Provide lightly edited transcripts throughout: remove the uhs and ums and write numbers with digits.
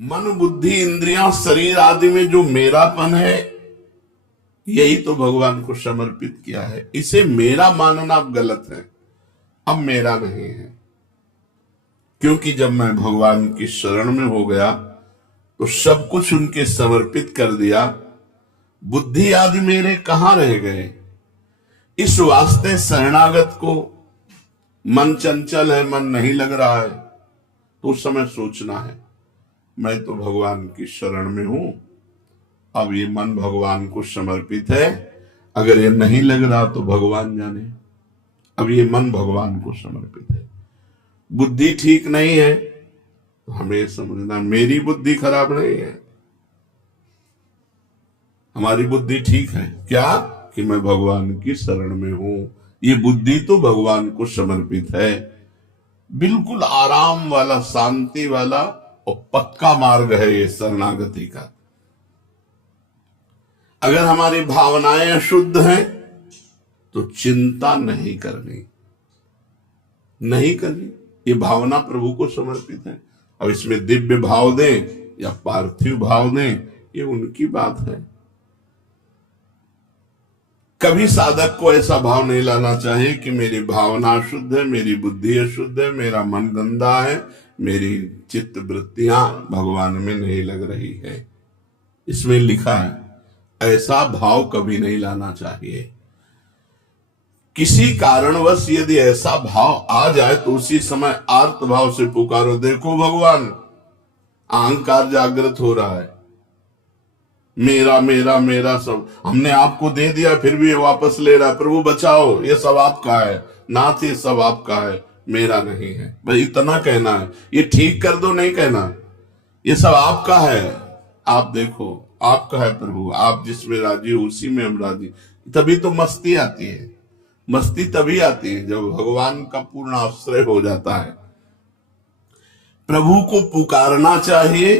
मन बुद्धि इंद्रियां शरीर आदि में जो मेरापन है, यही तो भगवान को समर्पित किया है। इसे मेरा मानना अब गलत है, अब मेरा नहीं है। क्योंकि जब मैं भगवान की शरण में हो गया तो सब कुछ उनके समर्पित कर दिया। बुद्धि आदि मेरे कहां रह गए। इस वास्ते शरणागत को मन चंचल है, मन नहीं लग रहा है, तो उस समय सोचना है मैं तो भगवान की शरण में हूं, अब ये मन भगवान को समर्पित है। अगर ये नहीं लग रहा तो भगवान जाने, अब ये मन भगवान को समर्पित है। बुद्धि ठीक नहीं है तो हमें समझना मेरी बुद्धि खराब नहीं है, हमारी बुद्धि ठीक है। क्या कि मैं भगवान की शरण में हूं, ये बुद्धि तो भगवान को समर्पित है। बिल्कुल आराम वाला, शांति वाला और पक्का मार्ग है ये शरणागति का। अगर हमारी भावनाएं शुद्ध हैं तो चिंता नहीं करनी, नहीं करनी। ये भावना प्रभु को समर्पित है। अब इसमें दिव्य भाव दें या पार्थिव भाव दें, ये उनकी बात है। कभी साधक को ऐसा भाव नहीं लाना चाहिए कि मेरी भावना अशुद्ध है, मेरी बुद्धि अशुद्ध है, मेरा मन गंदा है, मेरी चित्त वृत्तियां भगवान में नहीं लग रही है। इसमें लिखा है, ऐसा भाव कभी नहीं लाना चाहिए। किसी कारणवश यदि ऐसा भाव आ जाए तो उसी समय आर्त भाव से पुकारो, देखो भगवान अहंकार जागृत हो रहा है, मेरा मेरा मेरा सब हमने आपको दे दिया, फिर भी ये वापस ले रहा है, प्रभु बचाओ, ये सब आपका है, नाथ ये सब आपका है, मेरा नहीं है। भाई इतना कहना है, ये ठीक कर दो नहीं कहना, ये सब आपका है, आप देखो आपका है प्रभु, आप जिसमें राजी हो उसी में हम राजी। तभी तो मस्ती आती है। मस्ती तभी आती है जब भगवान का पूर्ण आश्रय हो जाता है। प्रभु को पुकारना चाहिए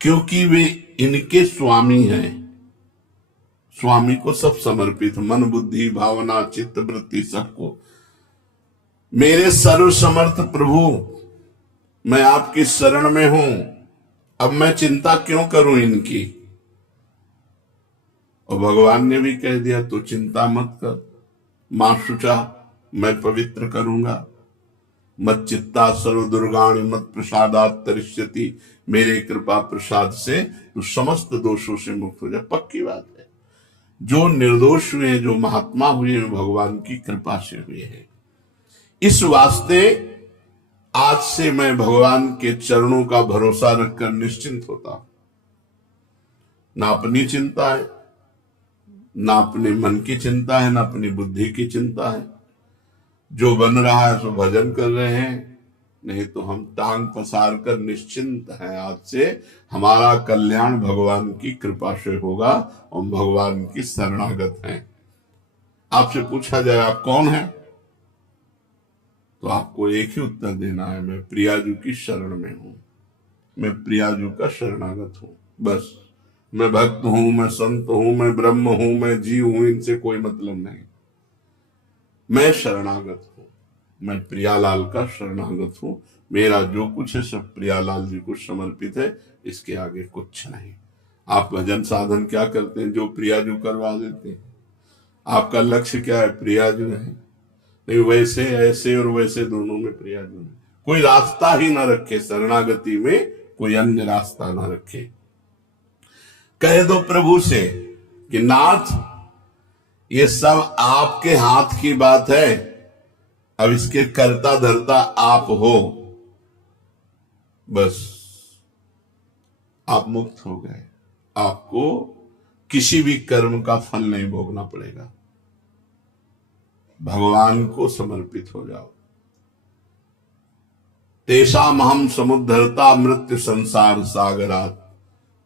क्योंकि वे इनके स्वामी हैं। स्वामी को सब समर्पित, मन बुद्धि भावना चित्त वृत्ति सबको। मेरे सर्व समर्थ प्रभु, मैं आपकी शरण में हूं, अब मैं चिंता क्यों करूं इनकी। और भगवान ने भी कह दिया तो चिंता मत कर, मां शुचा मैं पवित्र करूंगा, मत चित्ता सर्व दुर्गाणि मत प्रसादात तरिष्यति, मेरे कृपा प्रसाद से तो समस्त दोषों से मुक्त हो जाए। पक्की बात है, जो निर्दोष हुए, जो महात्मा हुए, भगवान की कृपा से हुए हैं। इस वास्ते आज से मैं भगवान के चरणों का भरोसा रखकर निश्चिंत होता हूं। ना अपनी चिंता है, ना अपने मन की चिंता है, ना अपनी बुद्धि की चिंता है। जो बन रहा है सो भजन कर रहे हैं, नहीं तो हम टांग पसार कर निश्चिंत हैं। आज से हमारा कल्याण भगवान की कृपा से होगा और भगवान की शरणागत हैं। आपसे पूछा जाए आप कौन हैं, तो आपको एक ही उत्तर देना है, मैं प्रियाजू की शरण में हूं, मैं प्रियाजू का शरणागत हूं। बस मैं भक्त हूं, मैं संत हूं, मैं ब्रह्म हूं, मैं जीव हूं, इनसे कोई मतलब नहीं। मैं शरणागत हूं, मैं प्रियालाल का शरणागत हूं। मेरा जो कुछ है सब प्रियालाल जी को समर्पित है, इसके आगे कुछ नहीं। आप भजन साधन क्या करते हैं, जो प्रियाजू करवा देते हैं। आपका लक्ष्य क्या है, प्रियाजू है। नहीं वैसे ऐसे और वैसे दोनों में प्रियाजू है। कोई रास्ता ही ना रखे शरणागति में, कोई अन्य रास्ता ना रखे। कह दो प्रभु से कि नाथ ये सब आपके हाथ की बात है, अब इसके करता धरता आप हो। बस आप मुक्त हो गए, आपको किसी भी कर्म का फल नहीं भोगना पड़ेगा। भगवान को समर्पित हो जाओ। तेषाम हम समुद्धरता मृत्यु संसार सागरात,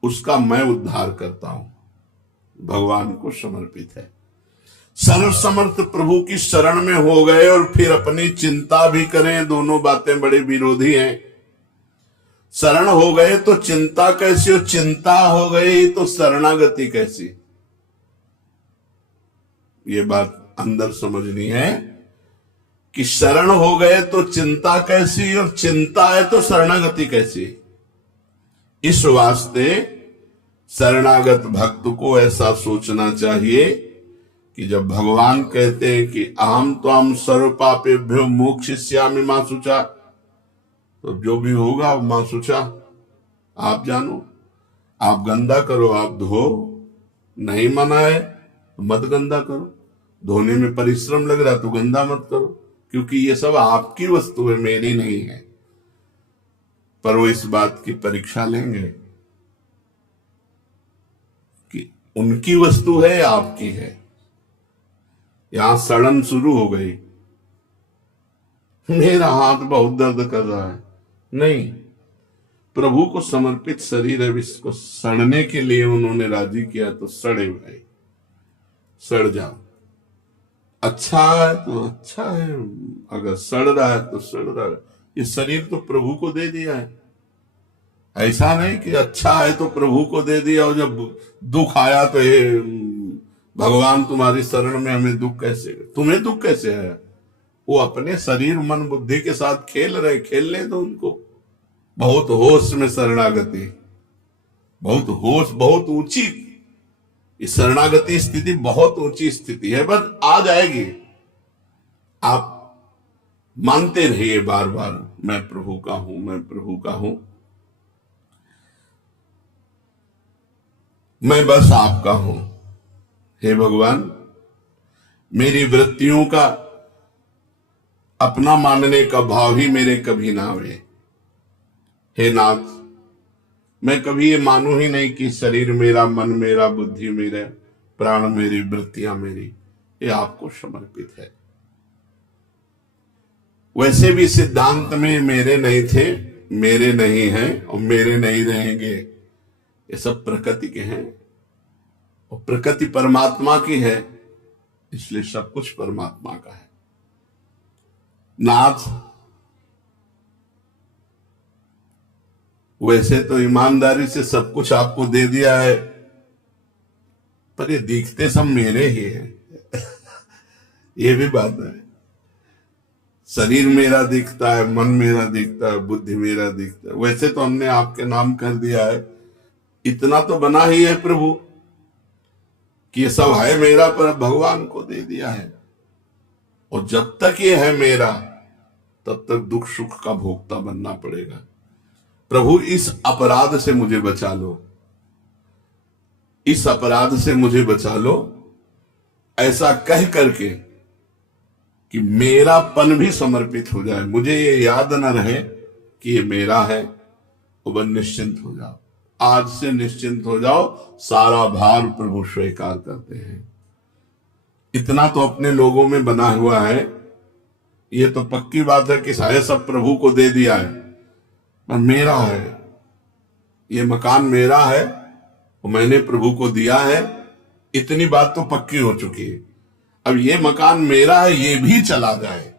उसका मैं उद्धार करता हूं। भगवान को समर्पित है। सर्व समर्थ प्रभु की शरण में हो गए और फिर अपनी चिंता भी करें, दोनों बातें बड़ी विरोधी हैं। शरण हो गए तो चिंता कैसी, और चिंता हो गई तो शरणागति कैसी। ये बात अंदर समझनी है कि शरण हो गए तो चिंता कैसी और चिंता है तो शरणागति कैसी। इस वास्ते शरणागत भक्त को ऐसा सोचना चाहिए कि जब भगवान कहते हैं कि अहम त्वाम सर्व पापेभ्यो मोक्षयिष्यामि मां शुचा, तो जो भी होगा मां शुचा, आप जानो, आप गंदा करो, आप धो, नहीं मना है तो मत गंदा करो, धोने में परिश्रम लग रहा तो गंदा मत करो, क्योंकि ये सब आपकी वस्तु है, मेरी नहीं है। पर वो इस बात की परीक्षा लेंगे कि उनकी वस्तु है या आपकी है। यहां सड़न शुरू हो गई, मेरा हाथ बहुत दर्द कर रहा है, नहीं, प्रभु को समर्पित शरीर है, इसको सड़ने के लिए उन्होंने राजी किया, तो सड़े भाई, सड़ जाओ। अच्छा है तो अच्छा है, अगर सड़ रहा है तो सड़ रहा है। ये शरीर तो प्रभु को दे दिया है, ऐसा नहीं कि अच्छा है तो प्रभु को दे दिया और जब दुख आया तो ये भगवान तुम्हारी शरण में, हमें दुख कैसे, तुम्हें दुख कैसे आया। वो अपने शरीर मन बुद्धि के साथ खेल रहे, खेलने दो उनको। बहुत होश में शरणागति, बहुत होश, बहुत ऊंची इस शरणागति स्थिति, बहुत ऊंची स्थिति है, बस आ जाएगी। आप मानते रहिए बार बार, मैं प्रभु का हूं, मैं प्रभु का हूं, मैं बस आपका हूं। हे भगवान, मेरी वृत्तियों का अपना मानने का भाव ही मेरे कभी ना आवे। हे नाथ, मैं कभी ये मानू ही नहीं कि शरीर मेरा, मन मेरा, बुद्धि मेरा, प्राण मेरी, वृत्तियां मेरी, ये आपको समर्पित है। वैसे भी सिद्धांत में मेरे नहीं थे, मेरे नहीं हैं और मेरे नहीं रहेंगे, ये सब प्रकृति के हैं और प्रकृति परमात्मा की है, इसलिए सब कुछ परमात्मा का है। नाथ, वैसे तो ईमानदारी से सब कुछ आपको दे दिया है, पर ये दिखते सब मेरे ही हैं ये भी बात है। शरीर मेरा दिखता है, मन मेरा दिखता है, बुद्धि मेरा दिखता है। वैसे तो हमने आपके नाम कर दिया है, इतना तो बना ही है प्रभु कि ये सब है मेरा, पर भगवान को दे दिया है। और जब तक ये है मेरा, तब तक दुख सुख का भोक्ता बनना पड़ेगा। प्रभु, इस अपराध से मुझे बचा लो, इस अपराध से मुझे बचा लो, ऐसा कह करके कि मेरापन भी समर्पित हो जाए, मुझे ये याद न रहे कि ये मेरा है, तो बस निश्चिंत हो जाओ। आज से निश्चिंत हो जाओ, सारा भार प्रभु स्वीकार करते हैं। इतना तो अपने लोगों में बना हुआ है, ये तो पक्की बात है कि सारे सब प्रभु को दे दिया है, पर मेरा है, ये मकान मेरा है और मैंने प्रभु को दिया है, इतनी बात तो पक्की हो चुकी है। अब ये मकान मेरा है, ये भी चला जाए,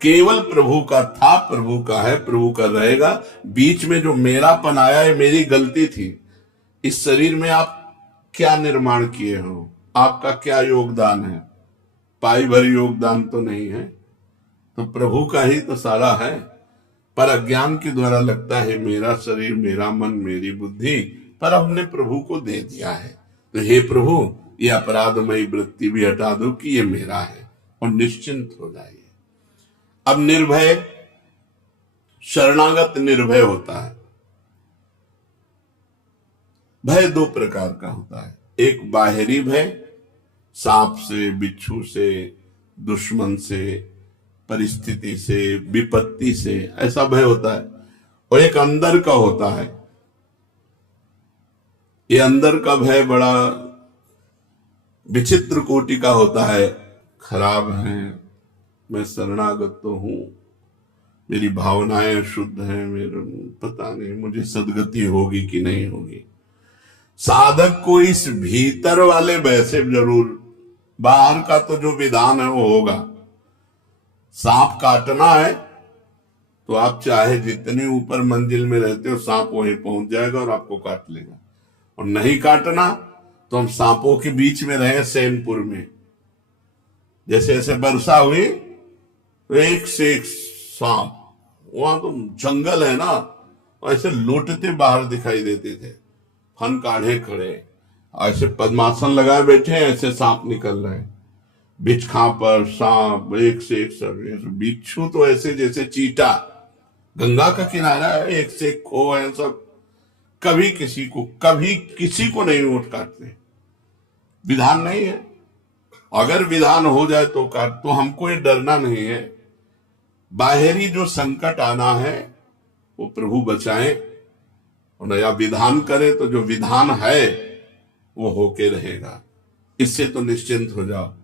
केवल प्रभु का था, प्रभु का है, प्रभु का रहेगा। बीच में जो मेरापन आया है, मेरी गलती थी। इस शरीर में आप क्या निर्माण किए हो, आपका क्या योगदान है, पाई भर योगदान तो नहीं है, तो प्रभु का ही तो सारा है। पर अज्ञान के द्वारा लगता है मेरा शरीर, मेरा मन, मेरी बुद्धि, पर हमने प्रभु को दे दिया है। तो हे प्रभु, ये अपराधमयी वृत्ति भी हटा दो कि ये मेरा है, और निश्चिंत हो जाइए। अब निर्भय, शरणागत निर्भय होता है। भय दो प्रकार का होता है, एक बाहरी भय, सांप से, बिच्छू से, दुश्मन से, परिस्थिति से, विपत्ति से, ऐसा भय होता है। और एक अंदर का होता है। ये अंदर का भय बड़ा विचित्र कोटि का होता है। खराब है, मैं शरणागत तो हूं, मेरी भावनाएं शुद्ध हैं, मेरे पता नहीं मुझे सदगति होगी कि नहीं होगी। साधक को इस भीतर वाले भय से जरूर, बाहर का तो जो विधान है वो होगा। सांप काटना है तो आप चाहे जितनी ऊपर मंजिल में रहते हो, सांप वहीं पहुंच जाएगा और आपको काट लेगा। और नहीं काटना तो हम सांपों के बीच में रहे सैनपुर में, जैसे जैसे वर्षा हुई तो एक से एक सांप, वहां तो जंगल है ना, और ऐसे लोटते बाहर दिखाई देते थे, फन काढ़े खड़े, ऐसे पद्मासन लगाए बैठे हैं, ऐसे सांप निकल रहे हैं, बिछखा पर सांप एक से एक सब, बिच्छू तो ऐसे जैसे चीटा, गंगा का किनारा है, एक से एक खो है सब, कभी किसी को नहीं वोट काटते, विधान नहीं है, अगर विधान हो जाए तो काट, तो हमको ये डरना नहीं है। बाहरी जो संकट आना है वो प्रभु बचाए, और नया विधान करे तो जो विधान है वो होके रहेगा, इससे तो निश्चिंत हो जाओ।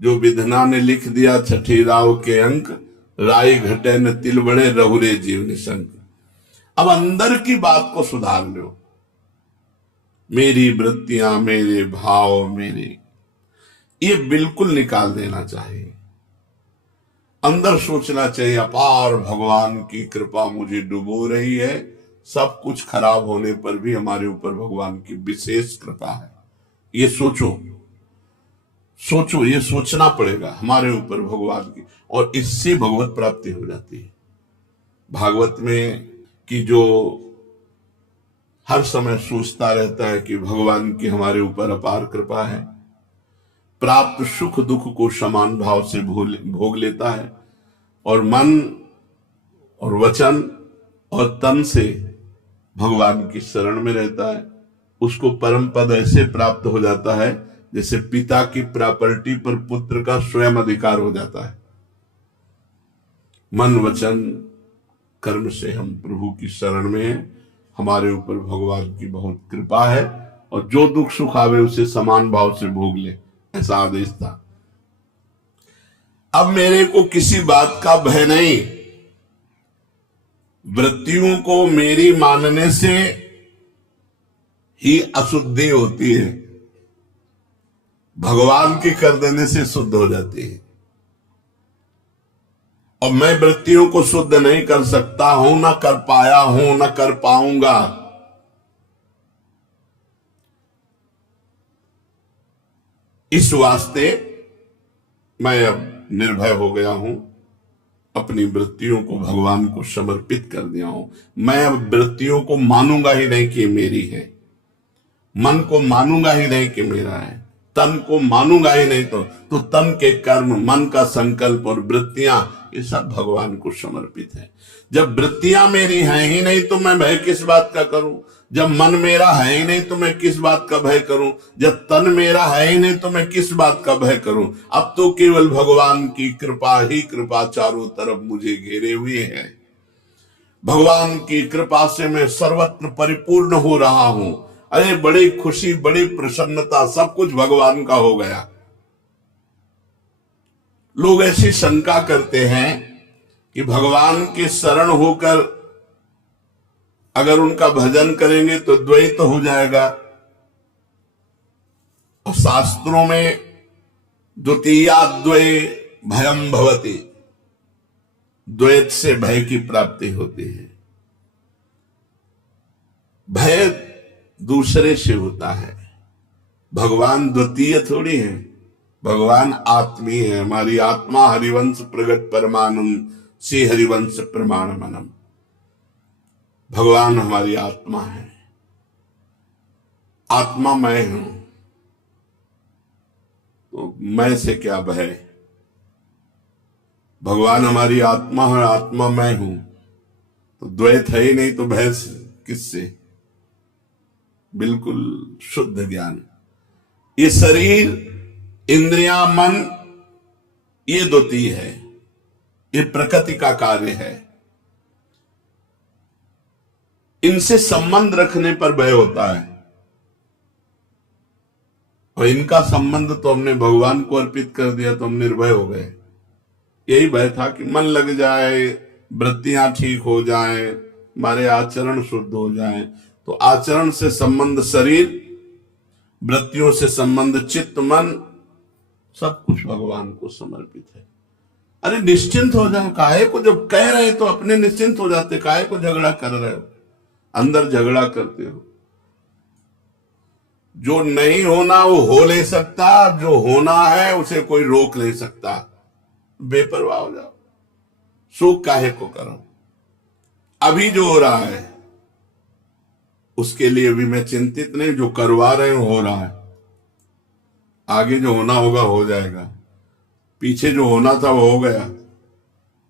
जो विधना ने लिख दिया छठी राव के अंक, राय घटे न तिल बड़े रहुरे जीव निशंक। अब अंदर की बात को सुधार लो, मेरी वृत्तियां, मेरे भाव, मेरे, ये बिल्कुल निकाल देना चाहिए। अंदर सोचना चाहिए अपार भगवान की कृपा मुझे डुबो रही है, सब कुछ खराब होने पर भी हमारे ऊपर भगवान की विशेष कृपा है। ये सोचो, ये सोचना पड़ेगा हमारे ऊपर भगवान की, और इससे भगवत प्राप्ति हो जाती है। भागवत में कि जो हर समय सोचता रहता है कि भगवान की हमारे ऊपर अपार कृपा है, प्राप्त सुख दुख को समान भाव से भोग लेता है, और मन और वचन और तन से भगवान की शरण में रहता है, उसको परम पद ऐसे प्राप्त हो जाता है जैसे पिता की प्रॉपर्टी पर पुत्र का स्वयं अधिकार हो जाता है। मन वचन कर्म से हम प्रभु की शरण में हैं, हमारे ऊपर भगवान की बहुत कृपा है, और जो दुख सुख आवे उसे समान भाव से भोग ले, ऐसा आदेश था। अब मेरे को किसी बात का भय नहीं, वृत्तियों को मेरी मानने से ही अशुद्धि होती है, भगवान की कर देने से शुद्ध हो जाती है। और मैं वृत्तियों को शुद्ध नहीं कर सकता हूं, न कर पाया हूं, न कर पाऊंगा। इस वास्ते मैं अब निर्भय हो गया हूं, अपनी वृत्तियों को भगवान को समर्पित कर दिया हूं। मैं अब वृत्तियों को मानूंगा ही नहीं कि मेरी है, मन को मानूंगा ही नहीं कि मेरा है, तन को मानूंगा ही नहीं, तो तन के कर्म, मन का संकल्प और वृत्तियां, ये सब भगवान को समर्पित है। जब वृत्तियां मेरी हैं ही नहीं तो मैं भय किस बात का करूं, जब मन मेरा है ही नहीं तो मैं किस बात का भय करूं, जब तन मेरा है ही नहीं तो मैं किस बात का भय करूं। अब तो केवल भगवान की कृपा ही कृपा चारों तरफ मुझे घेरे हुए है। भगवान की कृपा से मैं सर्वत्र परिपूर्ण हो रहा हूं। अरे बड़ी खुशी, बड़ी प्रसन्नता, सब कुछ भगवान का हो गया। लोग ऐसी शंका करते हैं कि भगवान की शरण होकर अगर उनका भजन करेंगे तो द्वैत हो जाएगा, और शास्त्रों में द्वितीयाद्वय भयम भवति, द्वैत से भय की प्राप्ति होती है। भय दूसरे से होता है, भगवान द्वितीय थोड़ी है, भगवान आत्मीय है। हमारी आत्मा हरिवंश प्रगट परमानंद से हरिवंश प्रमाण मनम, भगवान हमारी आत्मा है, आत्मा मैं हूं, तो मैं से क्या भय। भगवान हमारी आत्मा है, आत्मा मैं हूं, तो द्वैत है ही नहीं, तो भय किससे। बिल्कुल शुद्ध ज्ञान। ये शरीर, इंद्रियां, मन, ये द्वितीय है, ये प्रकृति का कार्य है। इनसे संबंध रखने पर भय होता है, और इनका संबंध तो हमने भगवान को अर्पित कर दिया तो हम निर्भय हो गए। यही भय था कि मन लग जाए, वृत्तियां ठीक हो जाएं, हमारे आचरण शुद्ध हो जाएं। तो आचरण से संबंध शरीर, वृत्तियों से संबंध चित्त, मन, सब कुछ भगवान को समर्पित है। अरे निश्चिंत हो जाओ, काहे को, जब कह रहे तो अपने निश्चिंत हो जाते, काहे को झगड़ा कर रहे हो, अंदर झगड़ा करते हो। जो नहीं होना वो हो नहीं सकता, जो होना है उसे कोई रोक नहीं सकता। बेपरवाह हो जाओ, शोक काहे को करो। अभी जो हो रहा है उसके लिए भी मैं चिंतित नहीं, जो करवा रहे हो रहा है, आगे जो होना होगा हो जाएगा, पीछे जो होना था वो हो गया,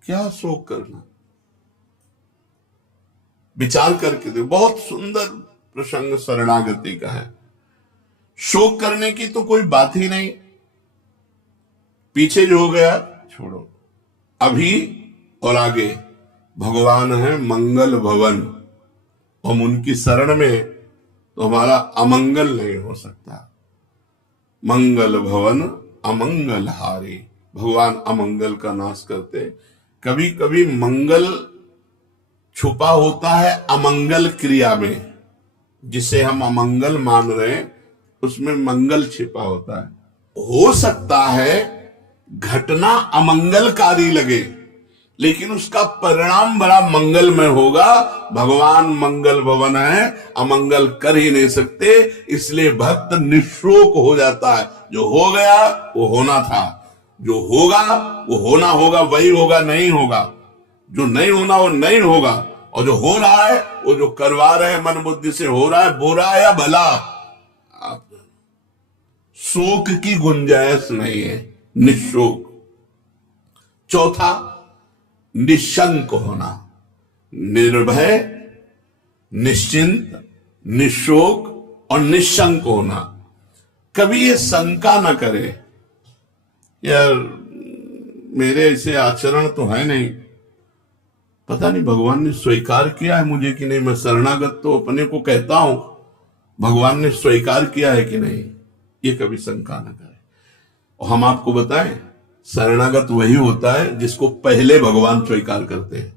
क्या शोक करना। विचार करके देखो, बहुत सुंदर प्रसंग शरणागति का है। शोक करने की तो कोई बात ही नहीं, पीछे जो हो गया छोड़ो, अभी और आगे भगवान है मंगल भवन, हम उनकी शरण में तो हमारा अमंगल नहीं हो सकता। मंगल भवन अमंगल हारे, भगवान अमंगल का नाश करते। कभी कभी मंगल छुपा होता है अमंगल क्रिया में, जिसे हम अमंगल मान रहे हैं उसमें मंगल छिपा होता है। हो सकता है घटना अमंगलकारी लगे, लेकिन उसका परिणाम बड़ा मंगलमय होगा। भगवान मंगल भवन है, अमंगल कर ही नहीं सकते, इसलिए भक्त निशोक हो जाता है। जो हो गया वो होना था, जो होगा वो होना होगा, वही होगा, नहीं होगा। जो नहीं होना वो नहीं होगा, और जो हो रहा है वो जो करवा रहे हैं मन बुद्धि से हो रहा है, बुरा या भला, आप शोक की गुंजाइश नहीं है, निशोक। चौथा, निशंक होना, निर्भय, निश्चिंत, निशोक और निशंक होना। कभी ये शंका न करे यार मेरे ऐसे आचरण तो है नहीं, पता नहीं भगवान ने स्वीकार किया है मुझे कि नहीं, मैं शरणागत तो अपने को कहता हूं, भगवान ने स्वीकार किया है कि नहीं, ये कभी शंका न करे। और हम आपको बताएं, शरणागत वही होता है जिसको पहले भगवान स्वीकार करते हैं।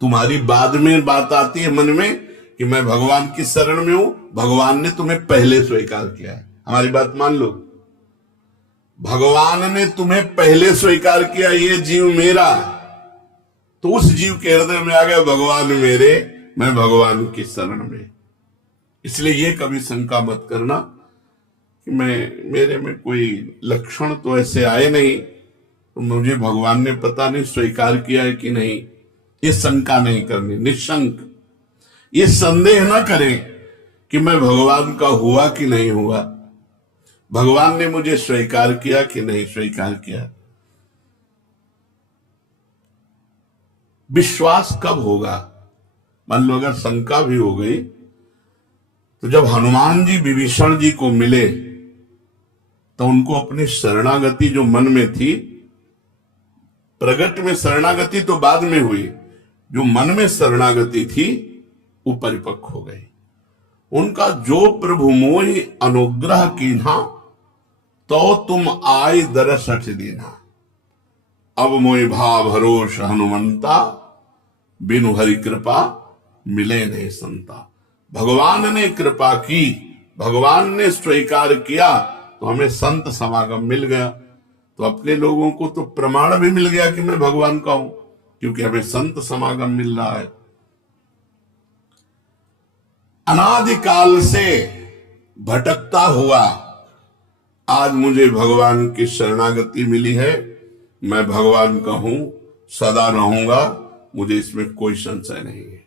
तुम्हारी बाद में बात आती है मन में कि मैं भगवान की शरण में हूं, भगवान ने तुम्हें पहले स्वीकार किया है। हमारी बात मान लो, भगवान ने तुम्हें पहले स्वीकार किया, ये जीव मेरा, तो उस जीव के हृदय में आ गया भगवान मेरे, मैं भगवान की शरण में। इसलिए ये कभी शंका मत करना कि मेरे में कोई लक्षण तो ऐसे आए नहीं, तो मुझे भगवान ने पता नहीं स्वीकार किया है कि नहीं। ये शंका नहीं करनी, निशंक। ये संदेह ना करें कि मैं भगवान का हुआ कि नहीं हुआ, भगवान ने मुझे स्वीकार किया कि नहीं स्वीकार किया। विश्वास कब होगा? मान लो अगर शंका भी हो गई, तो जब हनुमान जी विभीषण जी को मिले तो उनको अपनी शरणागति जो मन में थी, प्रगट में शरणागति तो बाद में हुई, जो मन में शरणागति थी वो परिपक्व हो गई। उनका जो प्रभु मोहि अनुग्रह कीन्हा, तो तुम आई दरस हठ दीन्हा। अब मोहि भाव भरोस हनुमंता, बिनु हरि कृपा मिले नहीं संता। भगवान ने कृपा की, भगवान ने स्वीकार किया, तो हमें संत समागम मिल गया। तो अपने लोगों को तो प्रमाण भी मिल गया कि मैं भगवान का हूं, क्योंकि हमें संत समागम मिल रहा है। अनादिकाल से भटकता हुआ आज मुझे भगवान की शरणागति मिली है, मैं भगवान का हूं, सदा रहूंगा, मुझे इसमें कोई संशय नहीं है।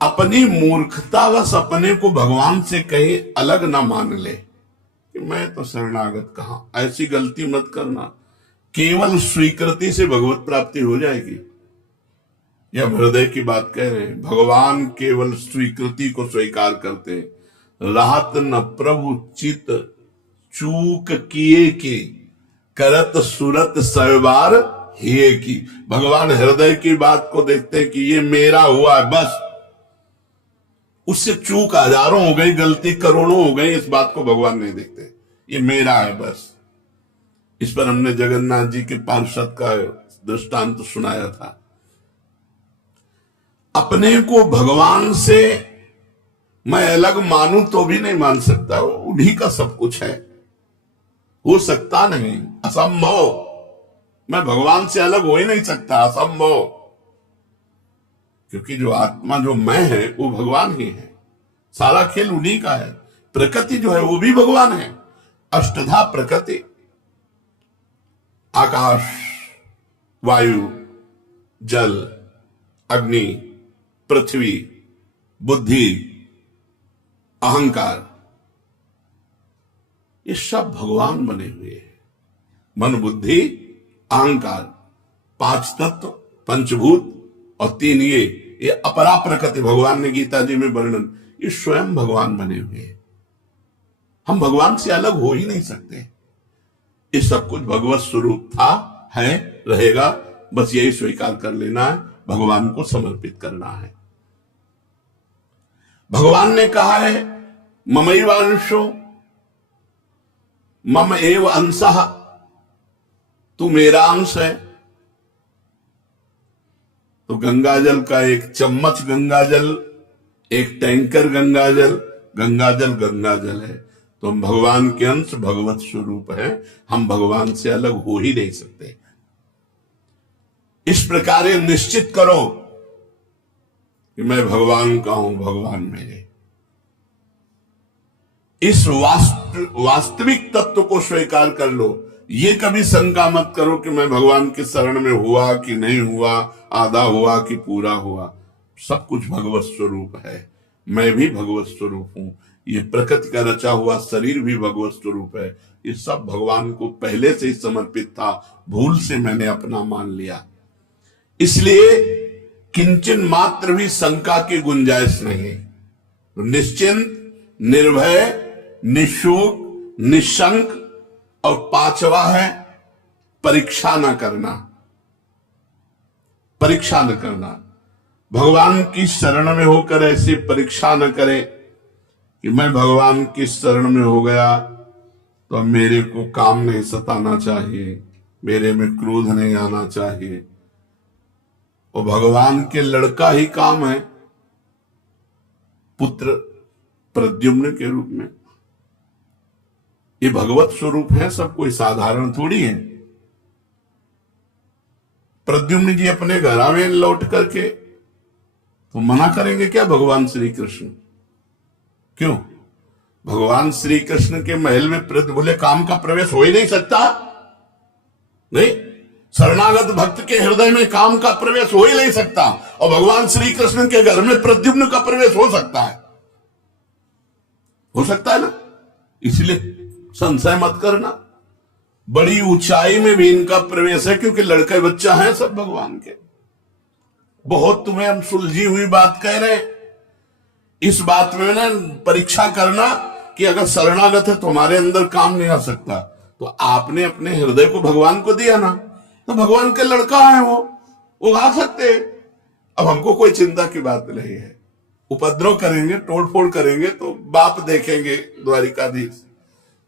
अपनी मूर्खतावश अपने को भगवान से कहीं अलग ना मान ले कि मैं तो शरणागत कहां, ऐसी गलती मत करना। केवल स्वीकृति से भगवत प्राप्ति हो जाएगी, यह हृदय की बात कह रहे हैं। भगवान केवल स्वीकृति को स्वीकार करते, राहत न प्रभु चित चूक किए की, करत सुरत सयबार हिए की। भगवान हृदय की बात को देखते हैं कि ये मेरा हुआ है, बस। उससे चूक हजारों हो गई, गलती करोड़ों हो गई, इस बात को भगवान नहीं देखते, ये मेरा है बस। इस पर हमने जगन्नाथ जी के पार्षद का दृष्टांत सुनाया था। अपने को भगवान से मैं अलग मानूं तो भी नहीं मान सकता, उन्हीं का सब कुछ है, हो सकता नहीं, असंभव। मैं भगवान से अलग हो ही नहीं सकता, असंभव। क्योंकि जो आत्मा जो मैं है वो भगवान ही है, सारा खेल उन्हीं का है। प्रकृति जो है वो भी भगवान है, अष्टधा प्रकृति, आकाश, वायु, जल, अग्नि, पृथ्वी, बुद्धि, अहंकार, ये सब भगवान बने हुए हैं। मन, बुद्धि, अहंकार, 5 तत्व, पंचभूत और 3 ये अपरा प्रकृति, भगवान ने गीता जी में वर्णन, ये स्वयं भगवान बने हुए हैं। हम भगवान से अलग हो ही नहीं सकते। ये सब कुछ भगवत स्वरूप था, है, रहेगा। बस यही स्वीकार कर लेना है, भगवान को समर्पित करना है। भगवान ने कहा है ममैवांशो मम एव अंशः, तू मेरा अंश है। तो गंगाजल का एक चम्मच गंगाजल, एक टैंकर गंगाजल, गंगाजल है। तो हम भगवान के अंश, भगवत स्वरूप है। हम भगवान से अलग हो ही नहीं सकते। इस प्रकार निश्चित करो कि मैं भगवान का हूं, भगवान मेरे। इस वास्तविक तत्व को स्वीकार कर लो। ये कभी शंका मत करो कि मैं भगवान के शरण में हुआ कि नहीं हुआ, आधा हुआ कि पूरा हुआ। सब कुछ भगवत स्वरूप है। मैं भी भगवत स्वरूप हूं। ये प्रकृति का रचा हुआ शरीर भी भगवत स्वरूप है। ये सब भगवान को पहले से ही समर्पित था, भूल से मैंने अपना मान लिया। इसलिए किंचन मात्र भी शंका की गुंजाइश नहीं। तो निश्चिंत, निर्भय, निशुक, निशंक, और 5वां है परीक्षा न करना। परीक्षा न करना, भगवान की शरण में होकर ऐसी परीक्षा न करे कि मैं भगवान की शरण में हो गया तो अब मेरे को काम नहीं सताना चाहिए, मेरे में क्रोध नहीं आना चाहिए। और भगवान के लड़का ही काम है, पुत्र प्रद्युम्न के रूप में। ये भगवत स्वरूप है, सब कोई साधारण थोड़ी है। प्रद्युम्न जी अपने घर में लौट करके तो मना करेंगे क्या भगवान श्री कृष्ण? क्यों? भगवान श्री कृष्ण के महल में बोले काम का प्रवेश हो ही नहीं सकता। नहीं, शरणागत भक्त के हृदय में काम का प्रवेश हो ही नहीं सकता। और भगवान श्री कृष्ण के घर में प्रद्युम्न का प्रवेश हो सकता है, हो सकता है ना। इसलिए संशय मत करना, बड़ी ऊंचाई में भी इनका प्रवेश है, क्योंकि लड़का बच्चा है सब भगवान के। बहुत तुम्हें हम सुलझी हुई बात कह रहे हैं। इस बात में ना परीक्षा करना कि अगर शरणागत है तुम्हारे अंदर काम नहीं आ सकता, तो आपने अपने हृदय को भगवान को दिया ना, तो भगवान के लड़का है वो आ सकते हैं। अब हमको कोई चिंता की बात नहीं है। उपद्रव करेंगे, तोड़फोड़ करेंगे तो बाप देखेंगे द्वारिकाधीश,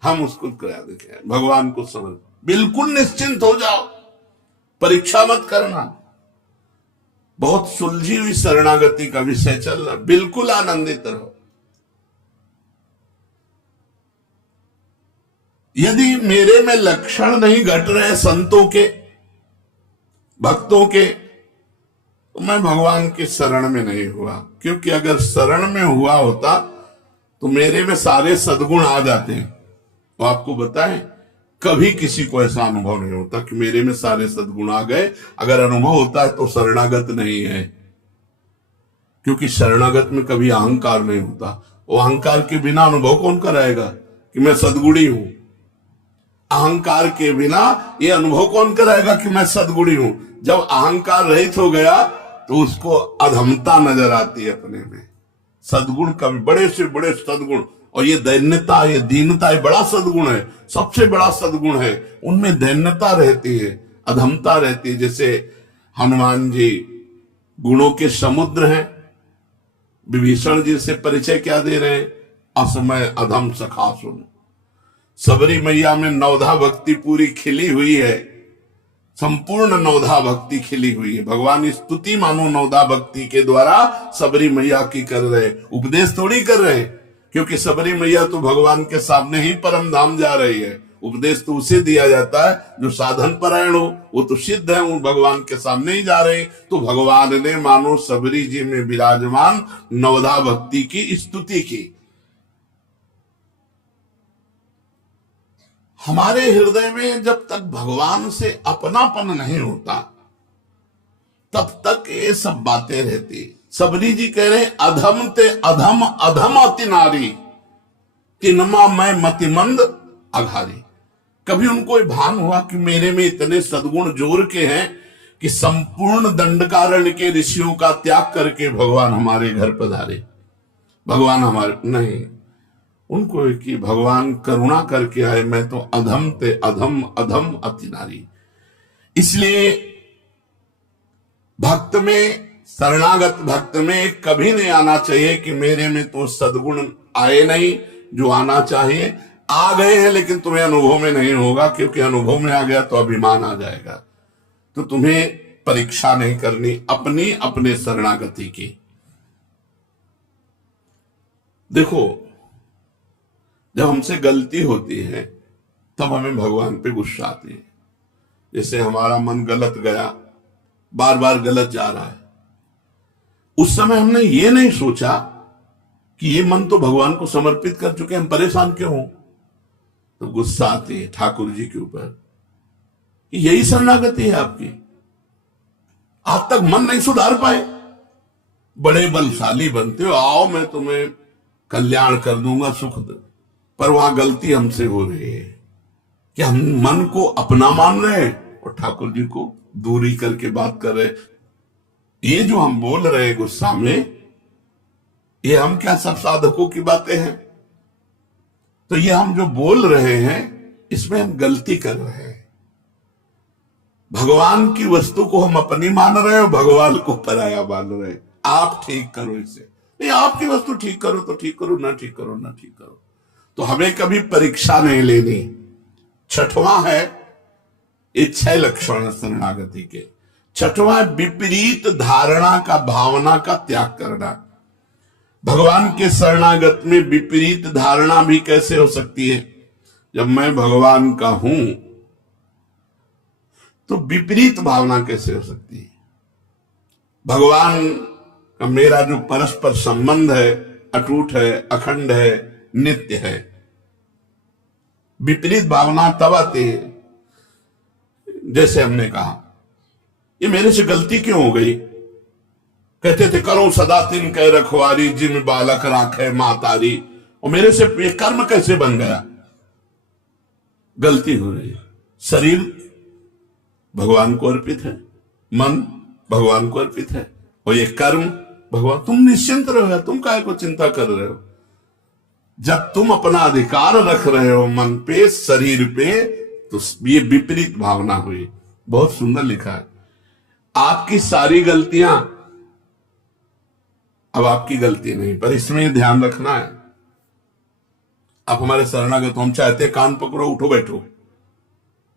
हम उसको करा देंगे। भगवान को समझ, बिल्कुल निश्चिंत हो जाओ, परीक्षा मत करना। बहुत सुलझी हुई शरणागति का विषय चल रहा, बिल्कुल आनंदित रहो। यदि मेरे में लक्षण नहीं घट रहे संतों के, भक्तों के, तो मैं भगवान की शरण में नहीं हुआ। क्योंकि अगर शरण में हुआ होता तो मेरे में सारे सद्गुण आ जाते हैं। तो आपको बताएं, कभी किसी को ऐसा अनुभव नहीं होता कि मेरे में सारे सद्गुण आ गए। अगर अनुभव होता है तो शरणागत नहीं है, क्योंकि शरणागत में कभी अहंकार नहीं होता। वो अहंकार के बिना अनुभव कौन कराएगा कि मैं सद्गुणी हूं? अहंकार के बिना ये अनुभव कौन कराएगा कि मैं सद्गुणी हूं? जब अहंकार रहित हो गया तो उसको अधमता नजर आती है अपने में। सद्गुण का भी बड़े से बड़े सद्गुण, और ये दैन्यता, ये दीनता, ये बड़ा सद्गुण है, सबसे बड़ा सद्गुण है। उनमें दैन्यता रहती है, अधमता रहती है। जैसे हनुमान जी गुणों के समुद्र हैं, विभीषण जी से परिचय क्या दे रहे हैं? असमय अधम सखा सुन। सबरी मैया में नवधा भक्ति पूरी खिली हुई है, संपूर्ण नवधा भक्ति खिली हुई है। भगवान स्तुति मानो नवधा भक्ति के द्वारा सबरी मैया की कर रहे, उपदेश थोड़ी कर रहे, क्योंकि सबरी मैया तो भगवान के सामने ही परम धाम जा रही है। उपदेश तो उसे दिया जाता है जो साधन परायण हो, वो तो सिद्ध है, वो भगवान के सामने ही जा रहे। तो भगवान ने मानो सबरी जी में विराजमान नवधा भक्ति की स्तुति की। हमारे हृदय में जब तक भगवान से अपनापन नहीं होता तब तक ये सब बातें रहती। सबरी जी कह रहे हैं अधम ते अधम अधम अति नारी, तिनमा मैं मतिमंद अघारी। कभी उनको भान हुआ कि मेरे में इतने सद्गुण जोर के हैं कि संपूर्ण दंडकारण्य के ऋषियों का त्याग करके भगवान हमारे घर पधारे, भगवान हमारे नहीं, उनको कि भगवान करुणा करके आए, मैं तो अधम ते अधम अधम अति नारी। इसलिए भक्त में, शरणागत भक्त में कभी नहीं आना चाहिए कि मेरे में तो सद्गुण आए नहीं जो आना चाहिए, आ गए हैं लेकिन तुम्हें अनुभव में नहीं होगा, क्योंकि अनुभव में आ गया तो अभिमान आ जाएगा। तो तुम्हें परीक्षा नहीं करनी अपनी अपने शरणागति की। देखो, जब हमसे गलती होती है तब हमें भगवान पे गुस्सा आती है। जैसे हमारा मन गलत गया, बार बार गलत जा रहा है, उस समय हमने ये नहीं सोचा कि ये मन तो भगवान को समर्पित कर चुके, हम परेशान क्यों हो, तो गुस्सा आती है ठाकुर जी के ऊपर। यही शरणागति है आपकी। आज तक मन नहीं सुधार पाए, बड़े बलशाली बनते हो, आओ मैं तुम्हें कल्याण कर दूंगा, सुख दे, पर वहां गलती हमसे हो रही है कि हम मन को अपना मान रहे हैं और ठाकुर जी को दूरी करके बात कर रहे। ये जो हम बोल रहे हैं गुस्सा में, ये हम क्या सब साधकों की बातें हैं? तो ये हम जो बोल रहे हैं इसमें हम गलती कर रहे हैं। भगवान की वस्तु को हम अपनी मान रहे हो, भगवान को पराया मान रहे हैं। आप ठीक करो इसे, नहीं आपकी वस्तु ठीक करो तो ठीक करो, ना ठीक करो ना ठीक करो। तो हमें कभी परीक्षा नहीं लेनी। छठवां है, ये 6 लक्षण शरणागति के। छठवां विपरीत धारणा का, भावना का त्याग करना। भगवान के शरणागत में विपरीत धारणा भी कैसे हो सकती है? जब मैं भगवान का हूं तो विपरीत भावना कैसे हो सकती है? भगवान का मेरा जो परस्पर संबंध है अटूट है, अखंड है, नित्य है। विपरीत भावना तब आती है जैसे हमने कहा ये मेरे से गलती क्यों हो गई। कहते थे करो सदा तिन कह रखवारी, जिम बालक राखे मातारी, और मेरे से ये कर्म कैसे बन गया? गलती हो रही है। शरीर भगवान को अर्पित है, मन भगवान को अर्पित है, और ये कर्म भगवान। तुम निश्चिंत रहो, तुम काहे को चिंता कर रहे हो? जब तुम अपना अधिकार रख रहे हो मन पे, शरीर पे, तो ये विपरीत भावना हुई। बहुत सुंदर लिखा है, आपकी सारी गलतियां अब आपकी गलती नहीं, पर इसमें ध्यान रखना है। आप हमारे शरणागत, हम चाहते कान पकड़ो उठो बैठो,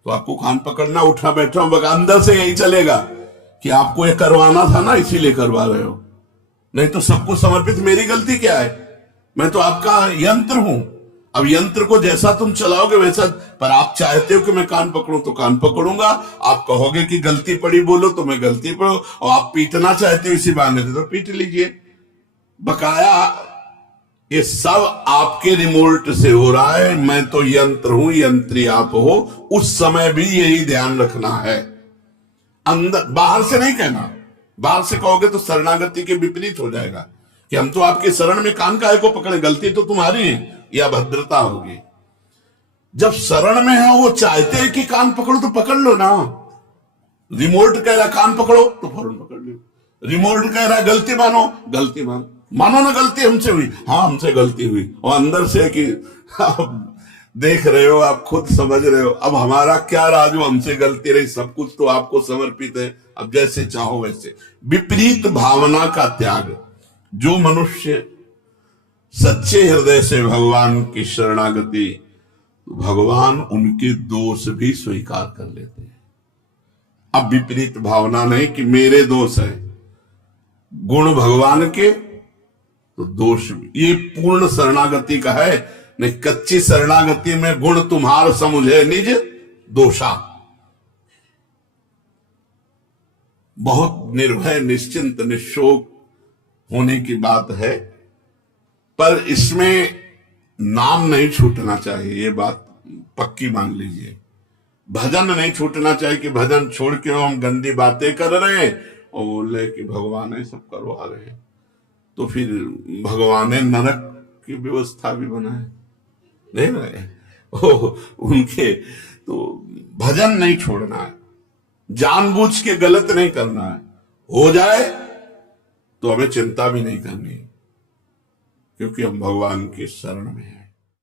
तो आपको कान पकड़ना उठना बैठना, अंदर से यही चलेगा कि आपको ये करवाना था ना, इसीलिए करवा रहे हो। नहीं तो सबको समर्पित, मेरी गलती क्या है? मैं तो आपका यंत्र हूं। अब यंत्र को जैसा तुम चलाओगे वैसा, पर आप चाहते हो कि मैं कान पकड़ूं तो कान पकड़ूंगा, आप कहोगे कि गलती पड़ी बोलो तो मैं गलती पढ़ो, और आप पीटना चाहते हो इसी बहाने से तो पीट लीजिए। बकाया ये सब आपके रिमोट से हो रहा है, मैं तो यंत्र हूं, यंत्री आप हो। उस समय भी यही ध्यान रखना है, अंदर, बाहर से नहीं कहना। बाहर से कहोगे तो शरणागति के विपरीत हो जाएगा कि हम तो आपके शरण में कान काहे को पकड़े, गलती तो तुम्हारी है, या भद्रता होगी। जब शरण में है वो चाहते हैं कि कान पकड़ो तो पकड़ लो ना। रिमोट कह रहा कान पकड़ो तो फौरन पकड़ लो, रिमोट कह रहा गलती मानो, गलती मानो, मानो ना गलती हमसे हुई, हाँ हमसे गलती हुई, और अंदर से कि देख रहे हो, आप खुद समझ रहे हो, अब हमारा क्या राजू, हमसे गलती रही, सब कुछ तो आपको समर्पित है, अब जैसे चाहो वैसे। विपरीत भावना का त्याग। जो मनुष्य सच्चे हृदय से भगवान की शरणागति, भगवान उनके दोष भी स्वीकार कर लेते हैं। अब विपरीत भावना नहीं कि मेरे दोष है, गुण भगवान के तो दोष भी। ये पूर्ण शरणागति का है, नहीं कच्ची शरणागति में गुण तुम्हार समुझे निज दोषा। बहुत निर्भय, निश्चिंत, निशोक होने की बात है, पर इसमें नाम नहीं छूटना चाहिए, ये बात पक्की मान लीजिए। भजन नहीं छूटना चाहिए कि भजन छोड़ के हम गंदी बातें कर रहे हैं और बोल रहे कि भगवान ये सब करवा रहे हैं, तो फिर भगवान ने नरक की व्यवस्था भी बनाए, नहीं रहे उनके। तो भजन नहीं छोड़ना है, जानबूझ के गलत नहीं करना है, हो जाए तो हमें चिंता भी नहीं करनी, क्योंकि हम भगवान की शरण में हैं।